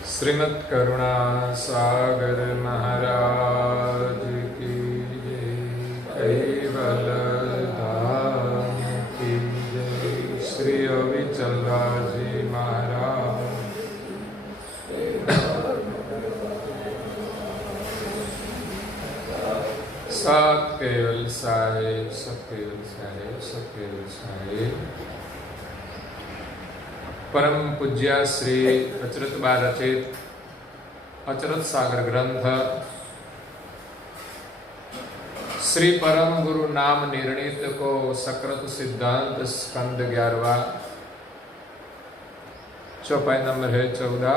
श्रीमद् करुणा सागर महाराज की जय। कैवल धाम की जय। श्री अविचल जी महाराज। सत केवल साहेब, सत केवल साहेब, सत केवल साहेब। परम पूज्य श्री अचरत बा रचित अचरत सागर ग्रंथ श्री परम गुरु नाम निर्णित को सकृत सिद्धांत स्कंद 11वां, चौपाई नंबर है 14।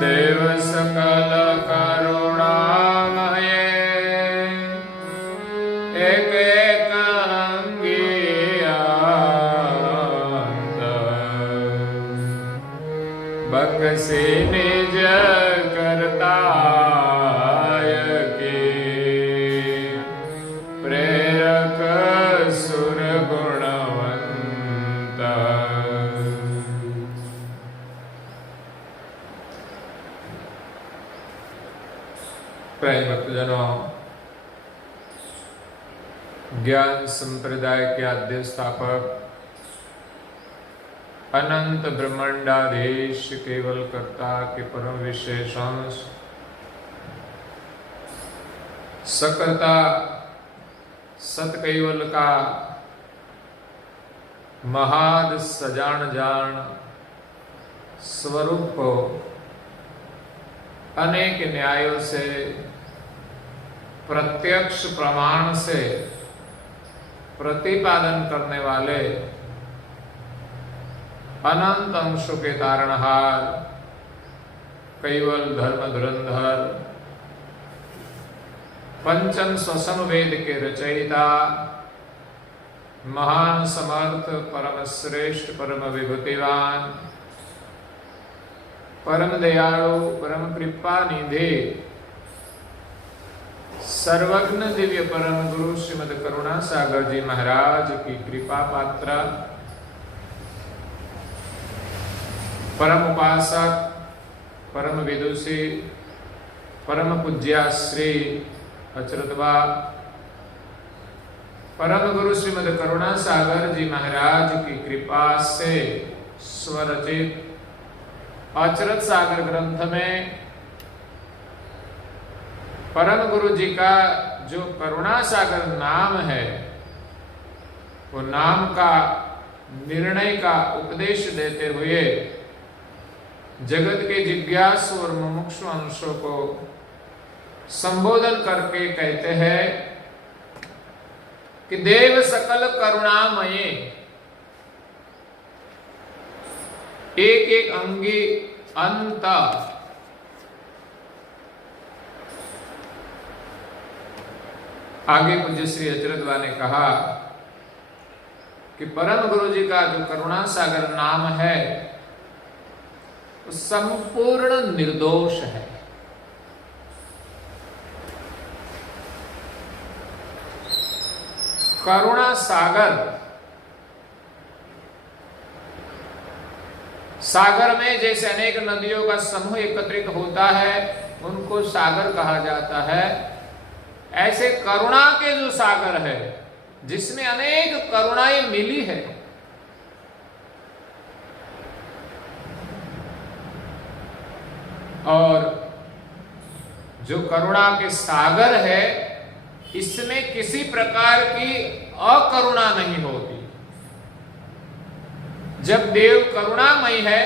देव सकल करुणामय एक एक बक्से निज करताय के प्रेरक सुर गुणवंत। प्रिय भक्तजनों, ज्ञान संप्रदाय के आद्य स्थापक अनंत ब्रह्मांडाधीश केवल कर्ता के परम विशेष अंश सकर्ता सत केवल का महाद सजान जान स्वरूप को अनेक न्यायों से प्रत्यक्ष प्रमाण से प्रतिपादन करने वाले अनंत अंशों के तारणहार कैवल धर्म धुरंधर पंचम स्वसम वेद के रचयिता महान समर्थ परम श्रेष्ठ परम विभूतिवान परम दयालु परम कृपा निधि सर्वज्ञ दिव्य परम गुरु श्रीमद् करुणा सागर जी महाराज की कृपा पात्र परम उपासक परम विदुषी परम पूज्य श्री अचरतबा परम गुरु श्रीमद् करुणा सागर जी महाराज की कृपा से स्वरचित अचरत सागर ग्रंथ में परम गुरु जी का जो करुणा सागर नाम है, वो नाम का निर्णय का उपदेश देते हुए जगत के जिज्ञासु और मुमुक्षु अंशों को संबोधन करके कहते हैं कि देव सकल करुणामय एक एक अंगी अंत आगे पूज्य श्री अचरतबा ने कहा कि परम गुरु जी का जो करुणा सागर नाम है संपूर्ण निर्दोष है। करुणा सागर, सागर में जैसे अनेक नदियों का समूह एकत्रित होता है उनको सागर कहा जाता है, ऐसे करुणा के जो सागर है जिसमें अनेक करुणाएं मिली है, और जो करुणा के सागर है इसमें किसी प्रकार की अकरुणा नहीं होती। जब देव करुणामय है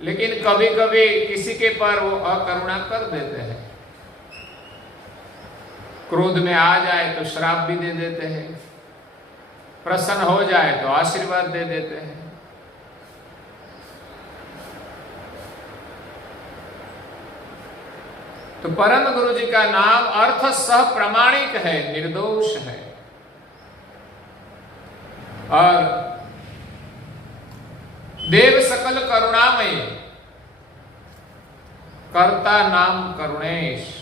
लेकिन कभी कभी किसी के पर वो अकरुणा कर देते हैं, क्रोध में आ जाए तो श्राप भी दे देते हैं, प्रसन्न हो जाए तो आशीर्वाद दे देते हैं। तो परम गुरु जी का नाम अर्थ सह प्रमाणिक है, निर्दोष है, और देव सकल करुणामय कर्ता नाम करुणेश।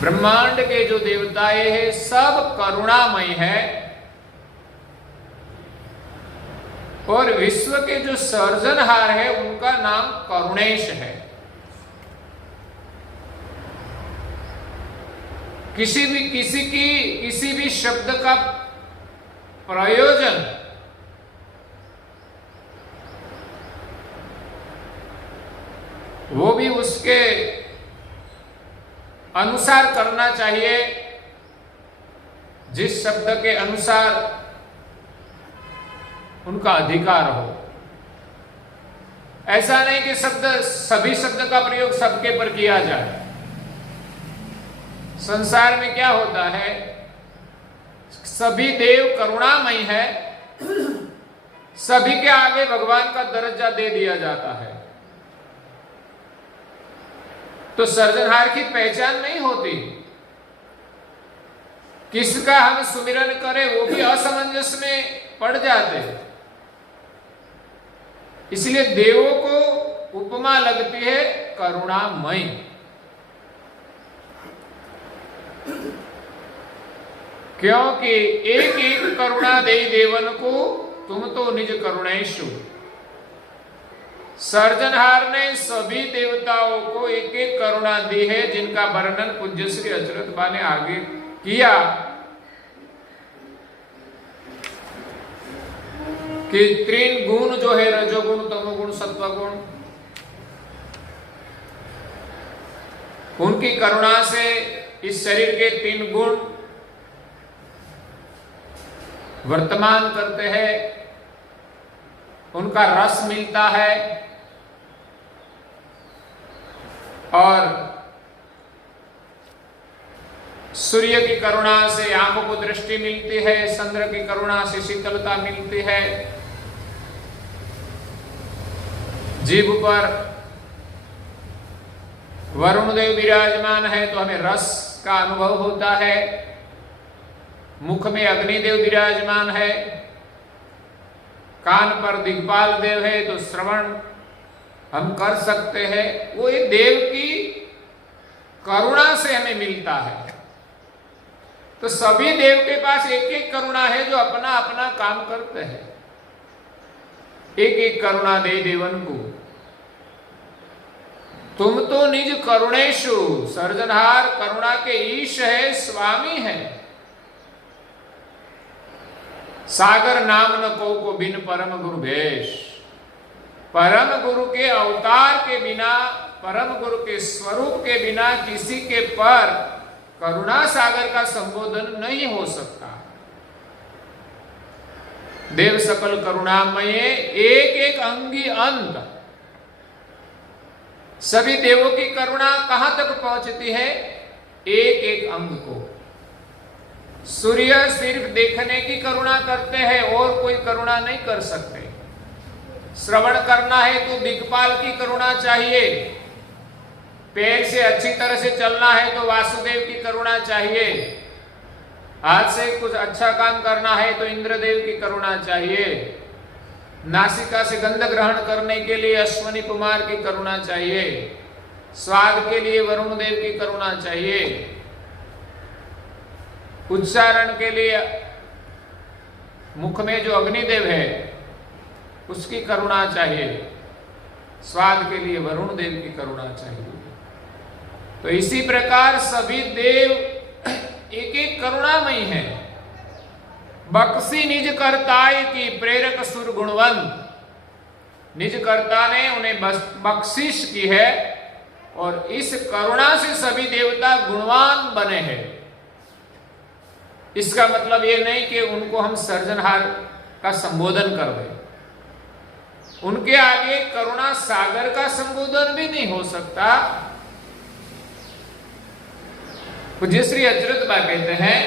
ब्रह्मांड के जो देवताएं हैं सब करुणामय है, और विश्व के जो सर्जनहार है उनका नाम करुणेश है। किसी भी शब्द का प्रयोजन वो भी उसके अनुसार करना चाहिए, जिस शब्द के अनुसार उनका अधिकार हो। ऐसा नहीं कि सभी शब्द का प्रयोग सबके पर किया जाए। संसार में क्या होता है, सभी देव करुणामय है, सभी के आगे भगवान का दर्जा दे दिया जाता है, तो सर्जनहार की पहचान नहीं होती। किसका हम सुमिरन करें वो भी असमंजस में पड़ जाते हैं। इसलिए देवों को उपमा लगती है करुणामय। क्योंकि एक एक करुणा दे देवन को तुम तो निज करुणेशु। सर्जनहार ने सभी देवताओं को एक एक करुणा दी है, जिनका वर्णन पूज्य श्री अचरत बा ने आगे किया कि 3 गुण जो है, रजोगुण, तमोगुण, सत्वगुण, उनकी करुणा से इस शरीर के 3 गुण वर्तमान करते हैं, उनका रस मिलता है, और सूर्य की करुणा से आंखों को दृष्टि मिलती है, चंद्र की करुणा से शीतलता मिलती है, जीभ पर वरुण देव विराजमान है तो हमें रस का अनुभव होता है, मुख में अग्निदेव विराजमान है, कान पर दिग्पाल देव है तो श्रवण हम कर सकते हैं। वो एक देव की करुणा से हमें मिलता है। तो सभी देव के पास एक एक करुणा है जो अपना अपना काम करते हैं। एक एक करुणा दे देवन को तुम तो निज करुणेशु। सर्जनहार करुणा के ईश है, स्वामी है। सागर नाम न को बिन परम गुरु भेष। परम गुरु के अवतार के बिना, परम गुरु के स्वरूप के बिना किसी के पर करुणा सागर का संबोधन नहीं हो सकता। देव सकल करुणामय, एक एक अंगी अंत। सभी देवों की करुणा कहां तक पहुंचती है? एक एक अंग को। सूर्य सिर्फ देखने की करुणा करते हैं और कोई करुणा नहीं कर सकते। श्रवण करना है तो दिक्पाल की करुणा चाहिए। पैर से अच्छी तरह से चलना है तो वासुदेव की करुणा चाहिए। हाथ से कुछ अच्छा काम करना है तो इंद्रदेव की करुणा चाहिए। नासिका से गंध ग्रहण करने के लिए अश्वनी कुमार की करुणा चाहिए। स्वाद के लिए वरुण देव की करुणा चाहिए। उच्चारण के लिए मुख में जो अग्निदेव है उसकी करुणा चाहिए। स्वाद के लिए वरुण देव की करुणा चाहिए। तो इसी प्रकार सभी देव एक एक करुणामयी है। बक्सी निज कर्ताय की प्रेरक सुर गुणवंत। निज कर्ता ने उन्हें बख्शिश की है और इस करुणा से सभी देवता गुणवान बने हैं। इसका मतलब ये नहीं कि उनको हम सर्जनहार का संबोधन कर दें। उनके आगे करुणा सागर का संबोधन भी नहीं हो सकता। पूज्य श्री अचरत बा कहते हैं,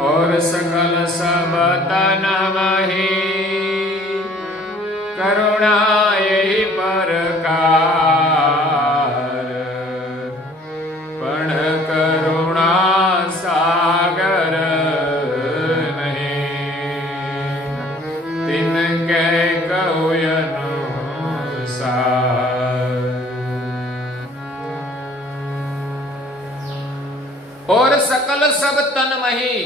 और सकल सब तन मही करुणा यही परकार। पण करुणा सागर नहीं, तिनके कहु अनुसार। सब तन मही।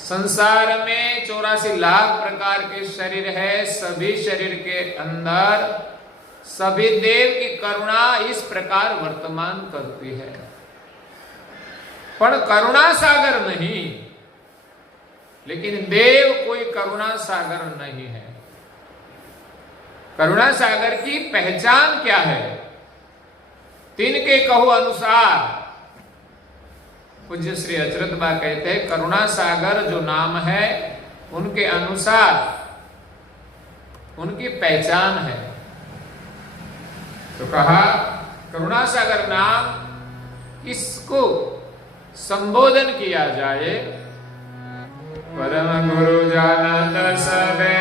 संसार में 84 लाख प्रकार के शरीर है। सभी शरीर के अंदर सभी देव की करुणा इस प्रकार वर्तमान करती है, पर करुणा सागर नहीं। लेकिन देव कोई करुणा सागर नहीं है। करुणा सागर की पहचान क्या है? तिनके कहो अनुसार, पूज्य श्री अचरत बा कहते हैं, करुणा सागर जो नाम है उनके अनुसार उनकी पहचान है। तो कहा करुणा सागर नाम किसको संबोधन किया जाए? परम गुरु जानत सबे,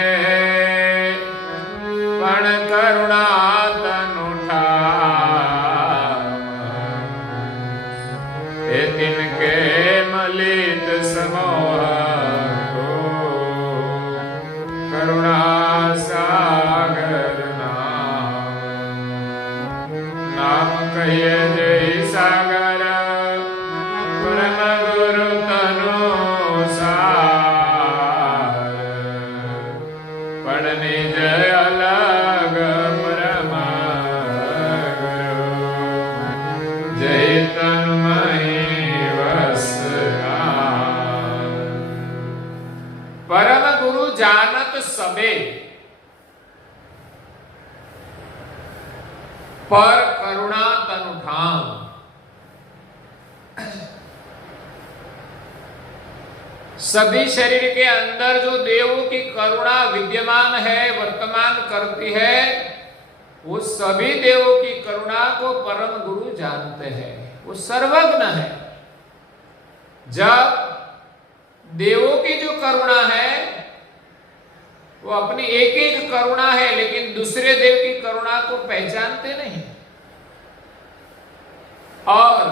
पण करुणा तनु तिनके मलित समोह को, करुणा सागर नाम कहिए जय सागर। परम गुरु तनु सार, पढ़ने जय अलग परम गुरु, जय तनु परम गुरु जानत सबे, पर करुणा तनु ठाम। सभी शरीर के अंदर जो देवों की करुणा विद्यमान है, वर्तमान करती है, वो सभी देवों की करुणा को परम गुरु जानते हैं। वो सर्वज्ञ है। जब देवों की जो करुणा है वो अपनी एक एक करुणा है, लेकिन दूसरे देव की करुणा को पहचानते नहीं। और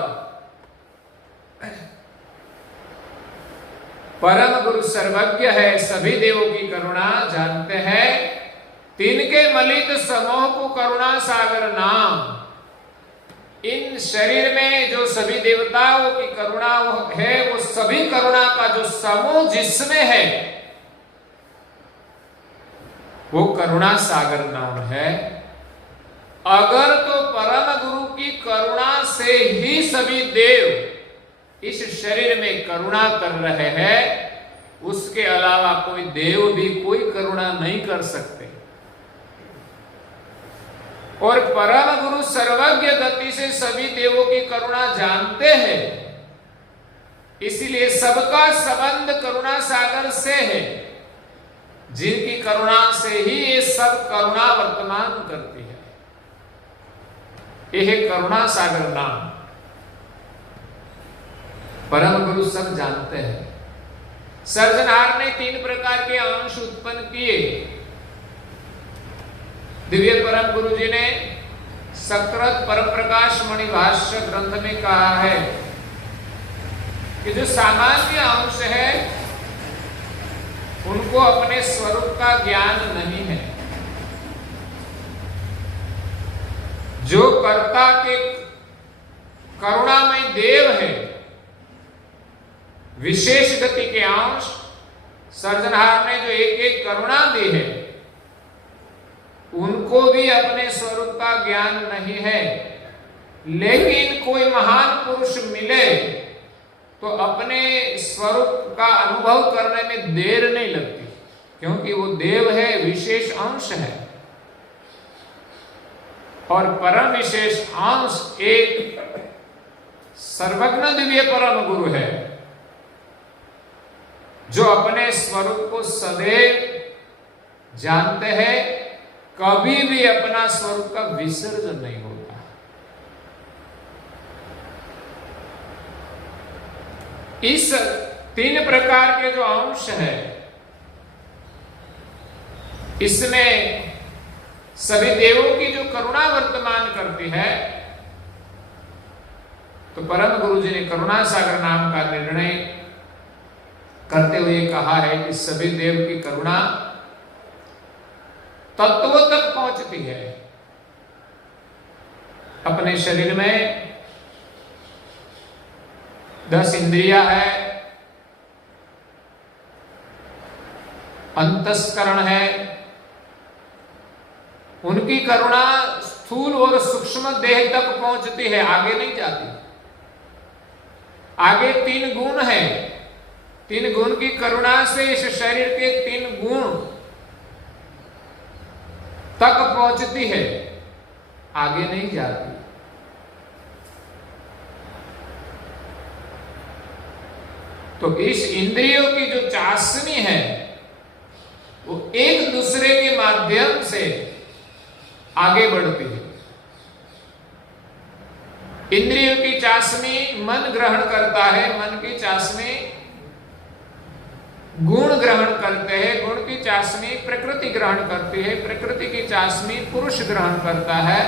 परम गुरु सर्वज्ञ है, सभी देवों की करुणा जानते हैं। तिनके मलित समूह को करुणा सागर नाम। इन शरीर में जो सभी देवताओं की करुणा है, वो सभी करुणा का जो समूह जिसमें है वो करुणा सागर नाम है। अगर तो परम गुरु की करुणा से ही सभी देव इस शरीर में करुणा कर रहे हैं, उसके अलावा कोई देव भी कोई करुणा नहीं कर सकते। और परम गुरु सर्वज्ञ गति से सभी देवों की करुणा जानते हैं, इसलिए सबका संबंध करुणा सागर से है, जिनकी करुणा से ही ये सब करुणा वर्तमान करती है। यह करुणा सागर नाम परम गुरु सब जानते हैं। सर्जनहार ने 3 प्रकार के अंश उत्पन्न किए। दिव्य परम गुरु जी ने सकृत परम प्रकाश मणि भाष्य ग्रंथ में कहा है कि जो सामान्य अंश है उनको अपने स्वरूप का ज्ञान नहीं है। जो कर्ता के करुणामय देव है, विशेष गति के अंश, सर्जनहार ने जो एक एक करुणा दी है, उनको भी अपने स्वरूप का ज्ञान नहीं है। लेकिन कोई महान पुरुष मिले तो अपने स्वरूप का अनुभव करने में देर नहीं लगती, क्योंकि वो देव है, विशेष अंश है। और परम विशेष अंश एक सर्वज्ञ दिव्य परम गुरु है, जो अपने स्वरूप को सदैव जानते हैं, कभी भी अपना स्वरूप का विसर्जन नहीं होता। इस 3 प्रकार के जो अंश है, इसमें सभी देवों की जो करुणा वर्तमान करती है, तो परम गुरु जी ने करुणा सागर नाम का निर्णय करते हुए कहा है कि सभी देव की करुणा तत्वों तक पहुंचती है। अपने शरीर में 10 इंद्रियां है, अंतस्करण है, उनकी करुणा स्थूल और सूक्ष्म देह तक पहुंचती है, आगे नहीं जाती। आगे 3 गुण है, 3 गुण की करुणा से इस शरीर के 3 गुण तक पहुंचती है, आगे नहीं जाती। तो इस इंद्रियों की जो चाशनी है वो एक दूसरे के माध्यम से आगे बढ़ती है। इंद्रियों की चाशनी मन ग्रहण करता है, मन की चाशनी गुण ग्रहण करते हैं, गुण की चाशनी प्रकृति ग्रहण करती है, प्रकृति की चाशनी पुरुष ग्रहण करता है,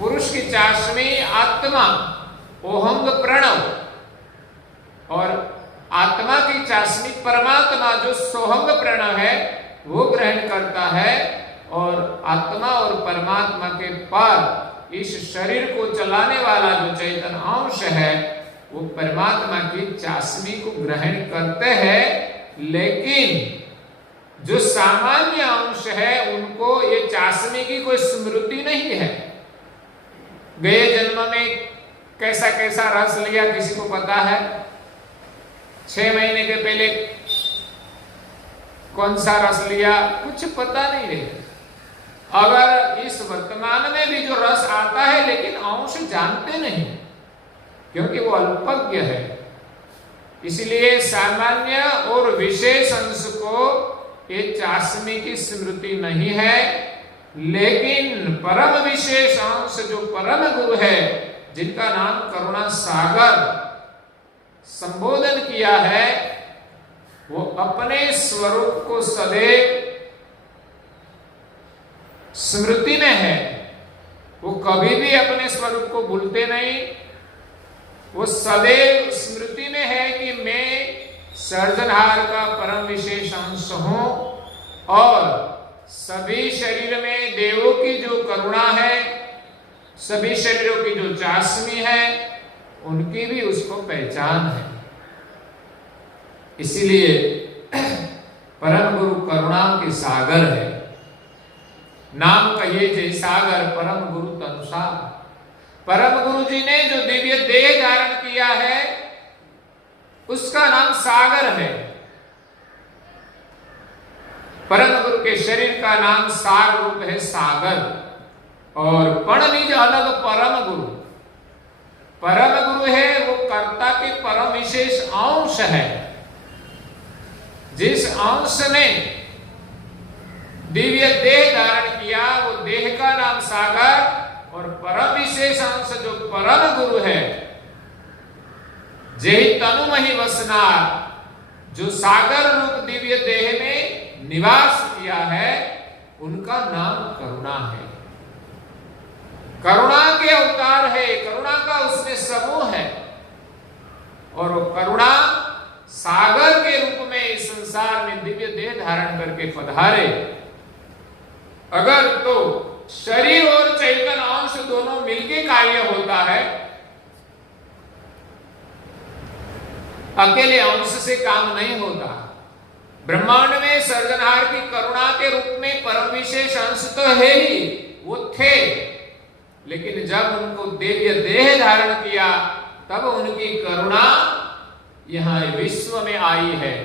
पुरुष की चाशनी आत्मा ओहंग प्रणव, और आत्मा की चाशनी परमात्मा जो सोहंग प्रणव है वो ग्रहण करता है। और आत्मा और परमात्मा के पार इस शरीर को चलाने वाला जो चैतन्य अंश है वो परमात्मा की चाशनी को ग्रहण करते हैं, लेकिन जो सामान्य अंश है उनको ये चाशनी की कोई स्मृति नहीं है। गए जन्म में कैसा कैसा रस लिया किसी को पता है? 6 महीने के पहले कौन सा रस लिया कुछ पता नहीं है। अगर इस वर्तमान में भी जो रस आता है लेकिन अंश जानते नहीं, क्योंकि वो अल्पज्ञ है। इसलिए सामान्य और विशेष अंश को ये चाशनी की स्मृति नहीं है, लेकिन परम विशेष अंश जो परम गुरु है, जिनका नाम करुणा सागर संबोधन किया है, वो अपने स्वरूप को सदैव स्मृति में है। वो कभी भी अपने स्वरूप को भूलते नहीं, वो सदैव स्मृति में है कि मैं सर्जनहार का परम विशेष अंश हूं, और सभी शरीर में देवों की जो करुणा है, सभी शरीरों की जो चाशनी है, उनकी भी उसको पहचान है। इसीलिए परम गुरु करुणा के सागर है। नाम कहिए जय सागर परम गुरु तनुसार। परम गुरु जी ने जो दिव्य देह धारण किया है उसका नाम सागर है। परम गुरु के शरीर का नाम सार रूप है सागर, और पण निज अलग परम गुरु। परम गुरु है वो कर्ता के परम विशेष अंश है। जिस अंश ने दिव्य देह धारण किया वो देह का नाम सागर, और परम विशेष अंश जो परम गुरु है, जेहि तनु महि वसनार, जो सागर रूप दिव्य देह में निवास किया है, उनका नाम करुणा है। करुणा के अवतार है, करुणा का उसमें समूह है, और वो करुणा सागर के रूप में इस संसार में दिव्य देह धारण करके पधारे। अगर तो शरीर और चैतन्य अंश दोनों मिलके कार्य होता है, अकेले अंश से काम नहीं होता। ब्रह्मांड में सर्जनहार की करुणा के रूप में परम विशेष अंश तो है ही, वो थे, लेकिन जब उनको दिव्य देह धारण किया तब उनकी करुणा यहां विश्व में आई है।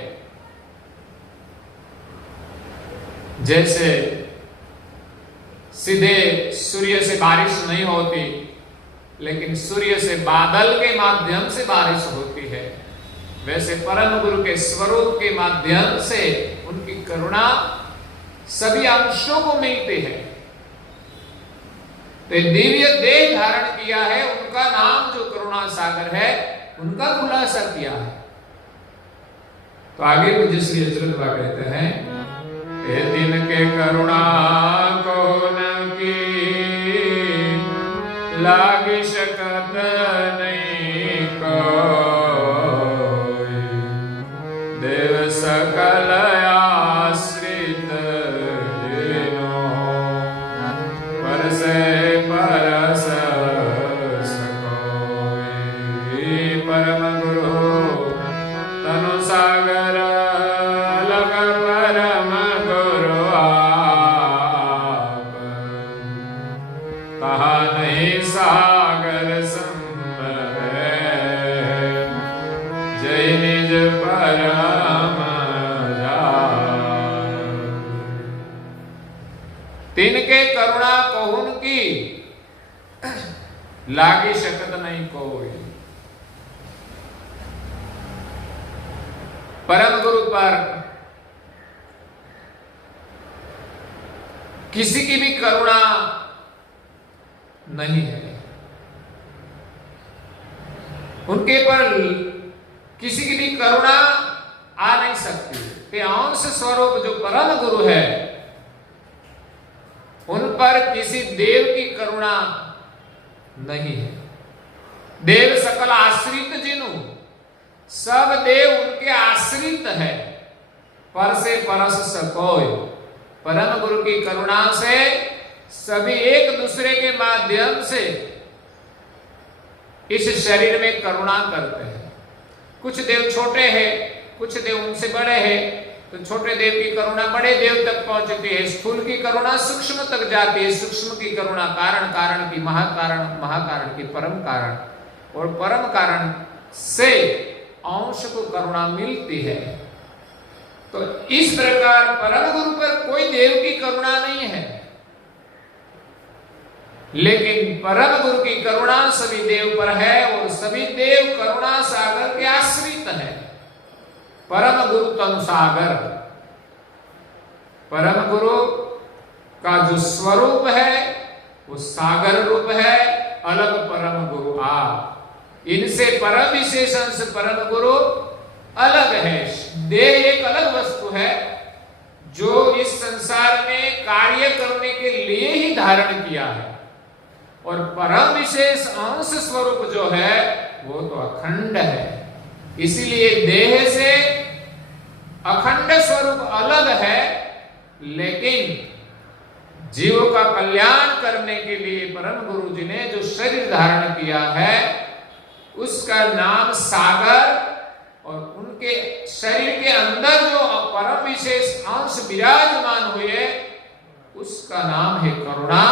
जैसे सीधे सूर्य से बारिश नहीं होती, लेकिन सूर्य से बादल के माध्यम से बारिश होती है, वैसे परम गुरु के स्वरूप के माध्यम से उनकी करुणा सभी अंशों को मिलती है। तो दिव्य देह धारण किया है, उनका नाम जो करुणा सागर है, उनका खुलासा किया है। तो आगे मुझे श्री अचरज बा कहते हैं, ए दिन के करुणा को न की लागी शकत नहीं कोई, देव सकल आश्रित जिनो परसे परस सकोई। परम गुरु तनु सागर अलग परम गुरु आप कहा नहीं सागर संभव जय निज परम तिनके करुणा कहुन की लागी शकत नहीं कोई। परम गुरु पर किसी की भी करुणा नहीं है, उनके पर किसी की भी करुणा आ नहीं सकती। कि अंश स्वरूप जो परम गुरु है उन पर किसी देव की करुणा नहीं है। देव सकल आश्रित जिनु, सब देव उनके आश्रित है। पर से परस सकोय, परम गुरु की करुणा से सभी एक दूसरे के माध्यम से इस शरीर में करुणा करते हैं। कुछ देव छोटे हैं, कुछ देव उनसे बड़े हैं, तो छोटे देव की करुणा बड़े देव तक पहुंचती है, स्थूल की करुणा सूक्ष्म तक जाती है, सूक्ष्म की करुणा कारण, कारण की महाकारण, महाकारण की परम कारण, और परम कारण से अंश को करुणा मिलती है। तो इस प्रकार परम गुरु पर कोई देव की करुणा नहीं है, लेकिन परम गुरु की करुणा सभी देव पर है और सभी देव करुणा सागर के आश्रित है। परम गुरु तनु सागर, परम गुरु का जो स्वरूप है वो सागर रूप है। अलग परम गुरु आप, इनसे परम विशेष अंश परम गुरु अलग है। देह एक अलग वस्तु है जो इस संसार में कार्य करने के लिए ही धारण किया है, और परम विशेष अंश स्वरूप जो है वो तो अखंड है। इसीलिए देह से अखंड स्वरूप अलग है, लेकिन जीव का कल्याण करने के लिए परम गुरु जी ने जो शरीर धारण किया है उसका नाम सागर, और उनके शरीर के अंदर जो परम विशेष अंश विराजमान हुए उसका नाम है करुणा।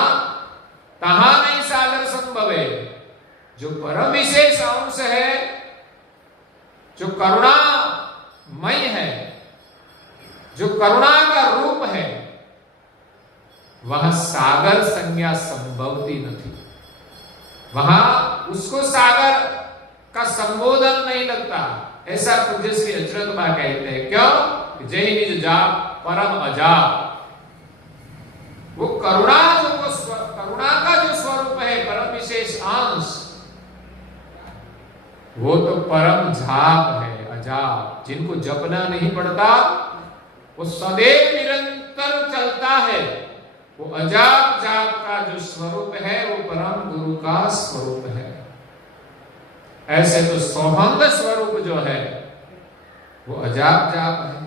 तहां नहीं सागर संभव है। जो परम विशेष अंश है, जो करुणामय है, जो करुणा का रूप है, वह सागर संज्ञा संभवती नहीं। वहां उसको सागर का संबोधन नहीं लगता। ऐसा पूज्य श्री अचरत बा कहते हैं। क्यों? जय निज जाप परम अजाप। वो करुणा जो करुणा का जो स्वरूप है, परम विशेष अंश, वो तो परम जाप है, अजाप। जिनको जपना नहीं पड़ता वो सदैव निरंतर चलता है। वो अजाप जाप का जो स्वरूप है वो परम गुरु का स्वरूप है। ऐसे तो सोहंग स्वरूप जो है वो अजाप जाप है,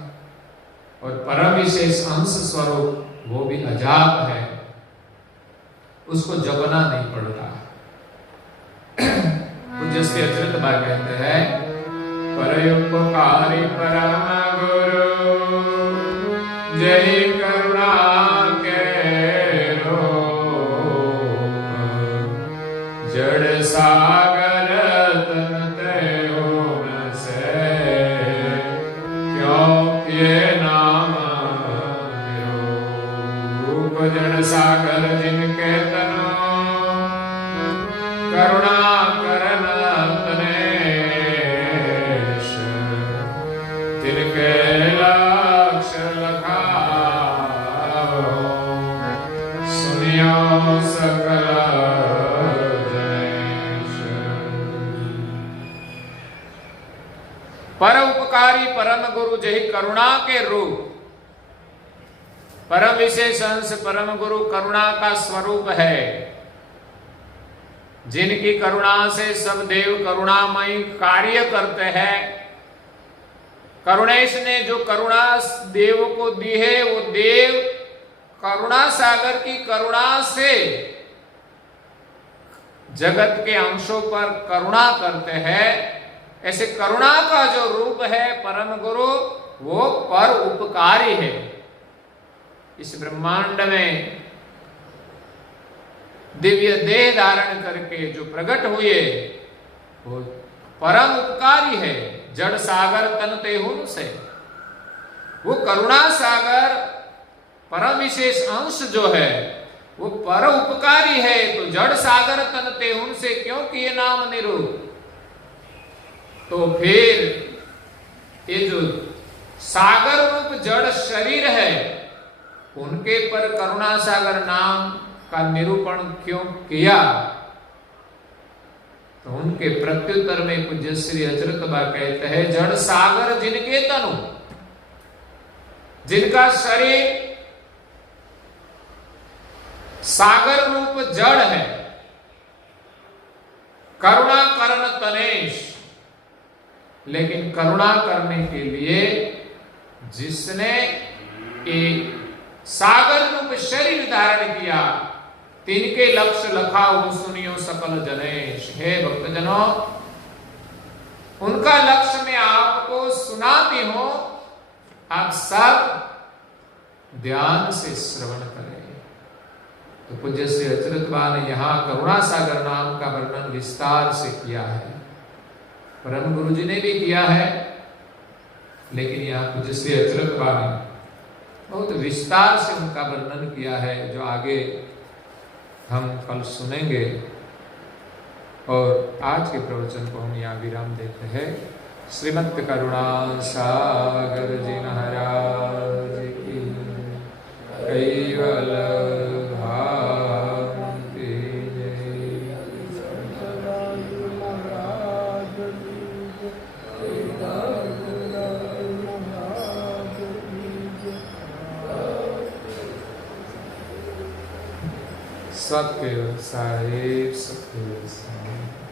और परम विशेष अंश स्वरूप वो भी अजाप है, उसको जपना नहीं पड़ता। जैसे अचरत बार कहते हैं, परोपकारी परम गुरु जय करुणा के रूप, जड़ सागर तन तयो से, क्यों ये नाम रूप। जड़ सागर जिनके तनो करुणा करन तनेश, तिनके लक्ष लखाओ, सुनियो सकल जनेश। पर उपकारी परम गुरु जही करुणा के रूप, परम विशेष अंश परम गुरु करुणा का स्वरूप है। जिनकी करुणा से सब देव करुणामय कार्य करते हैं। करुणेश ने जो करुणा देव को दी है, वो देव करुणा सागर की करुणा से जगत के अंशों पर करुणा करते हैं, ऐसे करुणा का जो रूप है परम गुरु, वो पर उपकारी है। इस ब्रह्मांड में दिव्य देह धारण करके जो प्रकट हुए वो परम उपकारी है। जड़ सागर तन तेहुन से, वो करुणा सागर परम विशेष अंश जो है वो पर उपकारी है। तो जड़ सागर तन तेहुन से क्यों किए नाम निरूप। तो फिर ये जो सागर रूप जड़ शरीर है उनके पर करुणा सागर नाम का निरूपण क्यों किया। तो उनके प्रत्युत्तर में पूज्य श्री अचरतबा कहते हैं, जड़ सागर जिनके तनु, जिनका शरीर सागर रूप जड़ है, करुणा करण तनेश, लेकिन करुणा करने के लिए जिसने एक सागर रूप शरीर धारण किया, तिनके लक्ष्य लखाऊ सुनियो सकल जनेश। हे भक्तजनों, उनका लक्ष्य मैं आपको सुनाती हूं, आप सब ध्यान से श्रवण करें। तो पूज्य श्री अचरतबा ने यहां करुणा सागर नाम का वर्णन विस्तार से किया है। परम गुरु जी ने भी किया है, लेकिन यहां पूज्य श्री अचरतबा ने बहुत विस्तार से उनका वर्णन किया है, जो आगे हम कल सुनेंगे। और आज के प्रवचन को हम यहाँ विराम देते हैं। श्रीमद् करुणा सागर जी महाराज की कैवल भांति जय। सत्य साहिब सत्य साहिब।